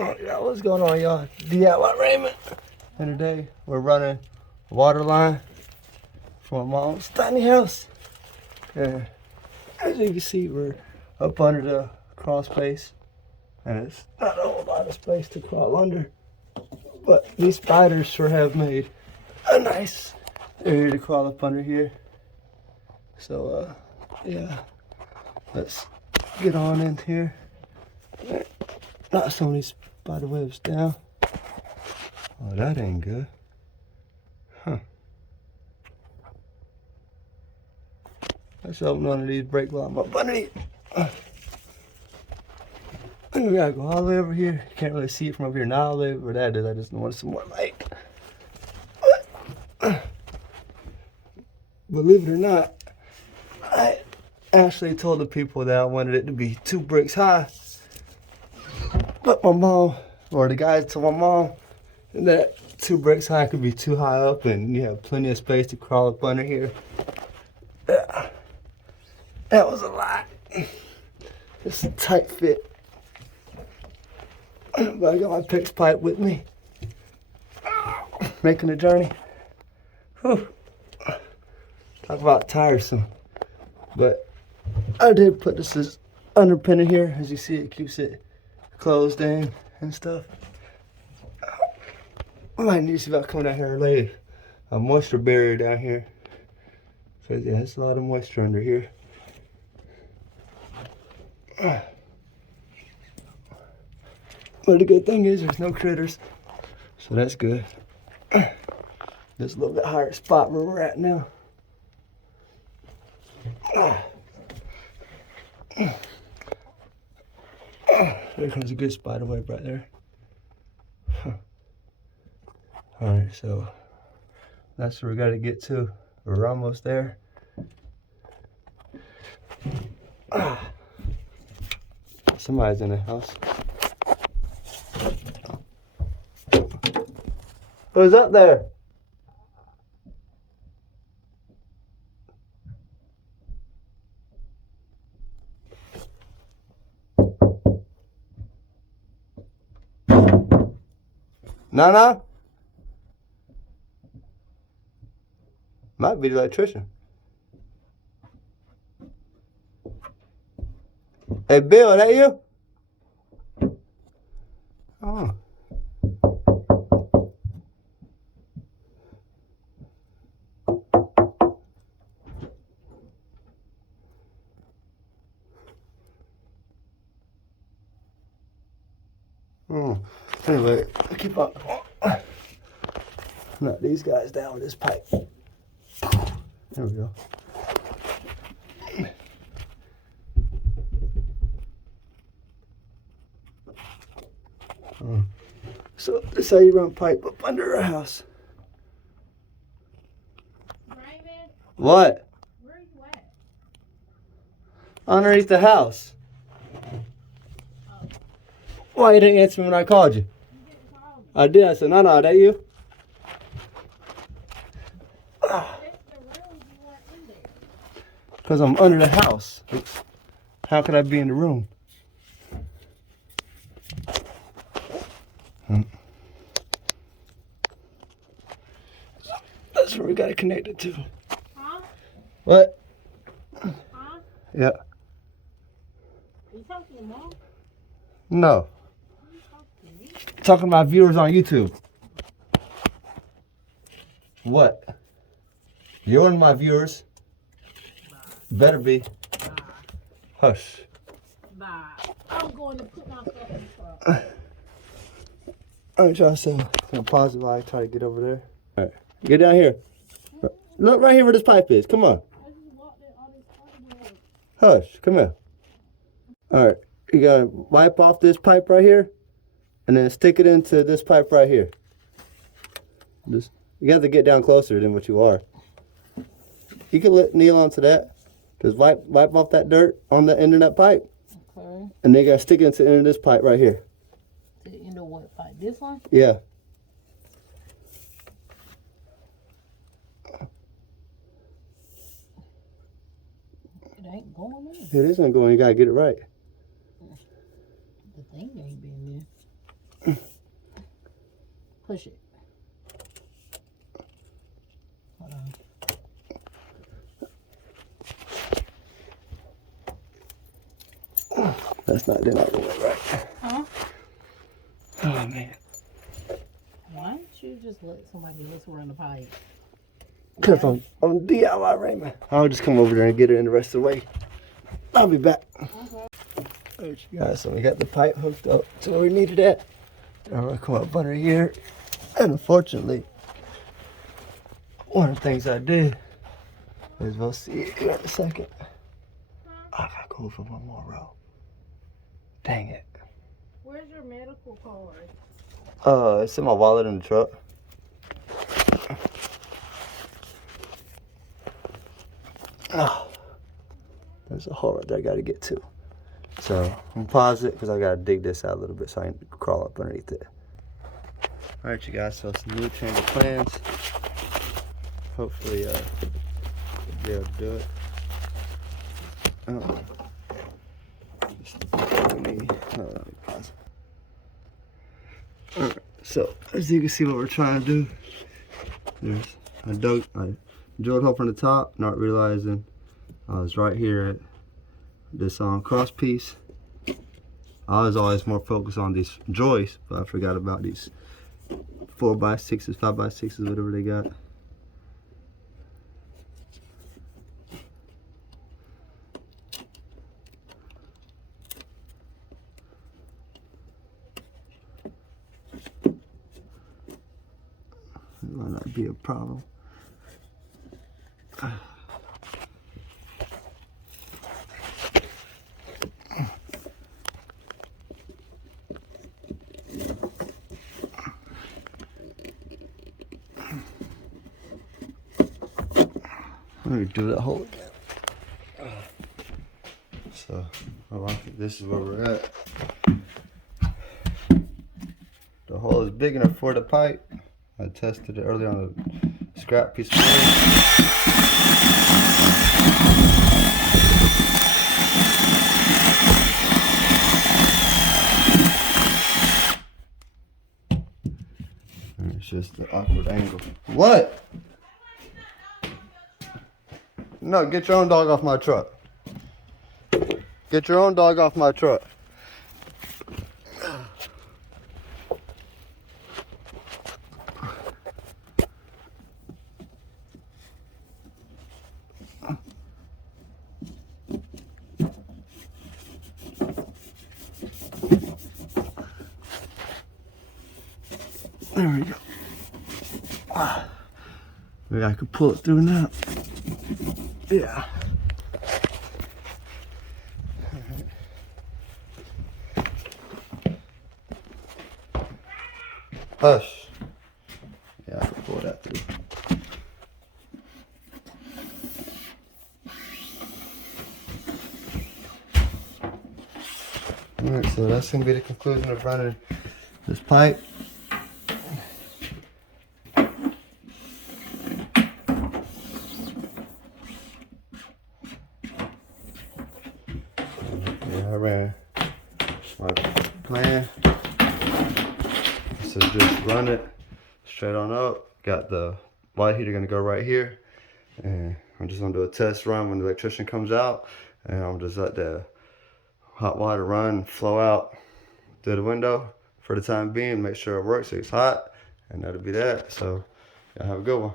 Oh, yeah, what's going on, y'all? DIY Raymond. And today we're running a water line from my mom's tiny house. And as you can see, we're up under the crawl space. And it's not a whole lot of space to crawl under. But these spiders sure have made a nice area to crawl up under here. So, yeah, let's get on in here. Not so many spider webs down. Oh, that ain't good. Huh. Let's open one of these brake line up underneath. We gotta go all the way over here. You can't really see it from over here. Now, all the way where that is, I just want some more light. Believe it or not, I actually told the people that I wanted it to be 2 bricks high. But my mom, or the guy told my mom, that 2 bricks high could be too high up and you have plenty of space to crawl up under here. Yeah. That was a lot. It's a tight fit. But I got my PEX pipe with me. Making the journey. Whew. Talk about tiresome. But I did put this as underpinning here. As you see, it keeps it closed in and stuff. I might need to see about coming down here and lay a moisture barrier down here. Because yeah, there's a lot of moisture under here. But the good thing is there's no critters. So that's good. Just a little bit higher spot where we're at now. There comes a good spider web right there. Alright, so that's where we gotta get to. We're almost there. Somebody's in the house. Who's up there? Nana? Might be the electrician. Hey, Bill, that you? Oh. Oh. Anyway, keep on. Knock these guys down with this pipe. There we go. So this is how you run pipe up under a house. Raymond, What? where are you at? Underneath the house. Oh. Why you didn't answer me when I called you? You didn't call me. I did. I said, no, that you? That's the room you want in there. Because I'm under the house. How could I be in the room? That's where we got it connected to. Huh? What? Huh? Yeah. You talking to mom? No. You talking to me? Talking to my viewers on YouTube. What? You're one of my viewers. Better be. Bye. Hush. Bye. I'm going to put my stuff in the truck. Alright, y'all, so I'm gonna pause it while I try to get over there. Alright, get down here. Look right here where this pipe is. Come on. I just walked in all this time. Hush. Come here. Alright, you gotta wipe off this pipe right here and then stick it into this pipe right here. Just, you have to get down closer than what you are. You can kneel onto that. Just wipe off that dirt on the end of that pipe. Okay. And then you gotta stick it into the end of this pipe right here. You know what pipe? This one? Yeah. It ain't going in. It is gonna go in. You gotta get it right. The thing ain't been push it. Hold on. That's not the way, right? Huh? Oh man. Why don't you just let somebody else run the pipe? Because I'm DIY Raymond. I'll just come over there and get it in the rest of the way. I'll be back. Okay. Alright, you guys, so we got the pipe hooked up to where we needed it. I'm gonna come up under here. And unfortunately, one of the things I did is we'll see it here in a second. I gotta go for one more row. Dang it. Where's your medical card? It's in my wallet in the truck. Oh, there's a hole right there I gotta get to. So I'm gonna pause it because I gotta dig this out a little bit so I can crawl up underneath it. Alright, you guys, so it's a new change of plans. Hopefully, we'll be able to do it. Oh. Pause. Alright, so as you can see what we're trying to do, I drilled a hole from the top, not realizing I was right here at this cross piece. I was always more focused on these joists, but I forgot about these 4x6s, 5x6s, whatever they got. It might not be a problem. Let me do that hole again. So, this is where we're at. The hole is big enough for the pipe. I tested it earlier on a scrap piece of wood. It's just the awkward angle. What? No, get your own dog off my truck. Get your own dog off my truck. There we go. Maybe I could pull it through now. Yeah. Hush. Yeah, I can pull that through. Alright, so that's going to be the conclusion of running this pipe. Yeah, I ran my plan. So just run it straight on up. Got the light heater going to go right here. And I'm just going to do a test run when the electrician comes out. And I'm just let the hot water run, flow out through the window for the time being, make sure it works so it's hot, and that'll be that. So y'all have a good one.